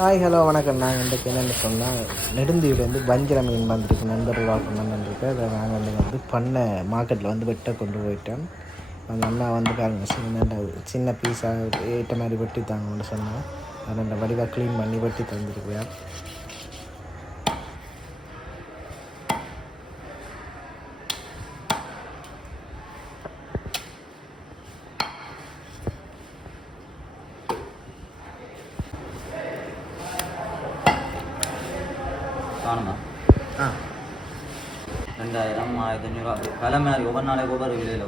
Hi hello வணக்கம். நாங்கள் வந்து என்னென்னு சொன்னால் நெடுந்தீவுலேருந்து வஞ்சிர மீன் வந்திருக்கு. நண்பர்களாக கொண்டு வந்துருக்கு அதை நாங்கள் வந்து வந்து பண்ண மார்க்கெட்டில் வந்து வெட்ட கொண்டு போயிட்டோம். அந்த அண்ணா வந்து பாருங்க சின்ன சின்ன பீஸாக ஏற்ற மாதிரி வெட்டி தாங்கன்னு சொன்னேன் அதை ரெண்டு வடிவாக க்ளீன் பண்ணி வெட்டி தந்துருக்குறார். காணுமா? ஆ. ரெண்டாயிரம் ஆயிரத்தி அஞ்சூறுவா விலை மாதிரி ஒவ்வொரு நாளைக்கு ஒவ்வொரு விலையில்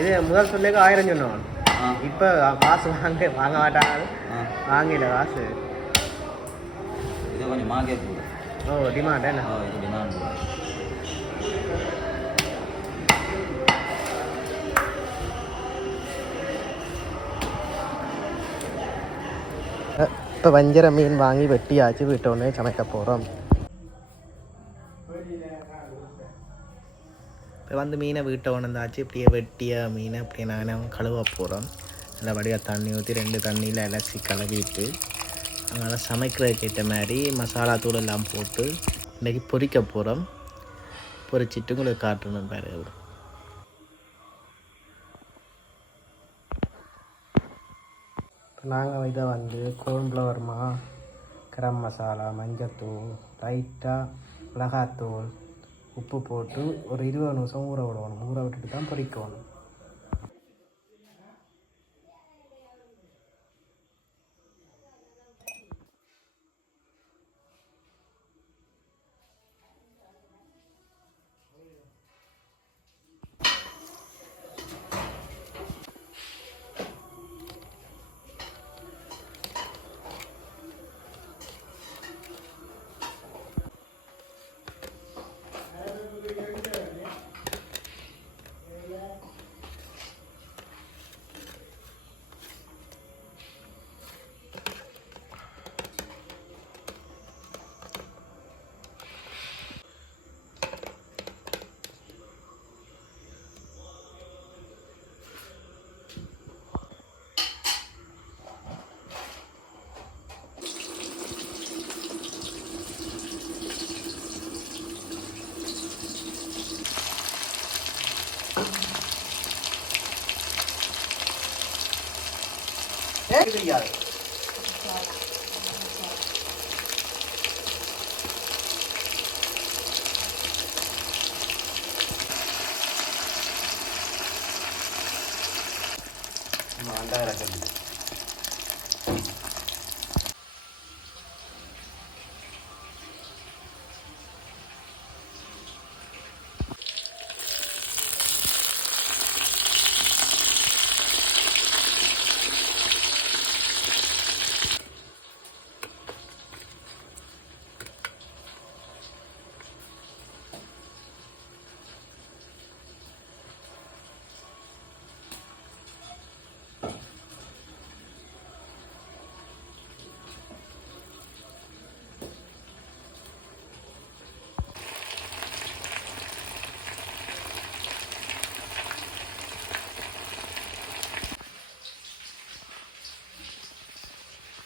இது முதல் சொல்லிக்கு ஆயிரம் சொன்னோம் ஆ. இப்போ காசு வாங்க வாங்க மாட்டாங்க வாங்கல காசு. இது கொஞ்சம் மார்க்கெட் போகுது. ஓ டிமாண்ட் என்ன? ஆ இது டிமாண்ட் இப்போ வஞ்சர மீன் வாங்கி வெட்டியாச்சு வீட்டோடனே சமைக்க போகிறோம் இப்போ வந்து மீனை வீட்டை உணர்ந்தாச்சு. இப்படியே வெட்டிய மீனை அப்படியே நாங்கள் கழுவ போகிறோம் நல்லபடியாக தண்ணி ஊற்றி ரெண்டு தண்ணியில் அலசி கழுவிட்டு அதனால் சமைக்கிறதுக்கு ஏற்ற மாதிரி மசாலா தூள் எல்லாம் போட்டு இன்றைக்கி பொரிக்க போகிறோம் பொரிச்சிட்டு உங்களுக்கு காட்டணும் பாரு. நாங்கள் இதை வந்து கோன்ஃப்ளவர்மா கரம் மசாலா மஞ்சத்தூள் லைட்டாக மிளகாத்தூள் உப்பு போட்டு ஒரு இருபது நிமிஷம் ஊற விடணும். ஊற விட்டுட்டு தான் பொரிக்கணும். தெரியாது ஆண்டவரை கண்டிப்பாக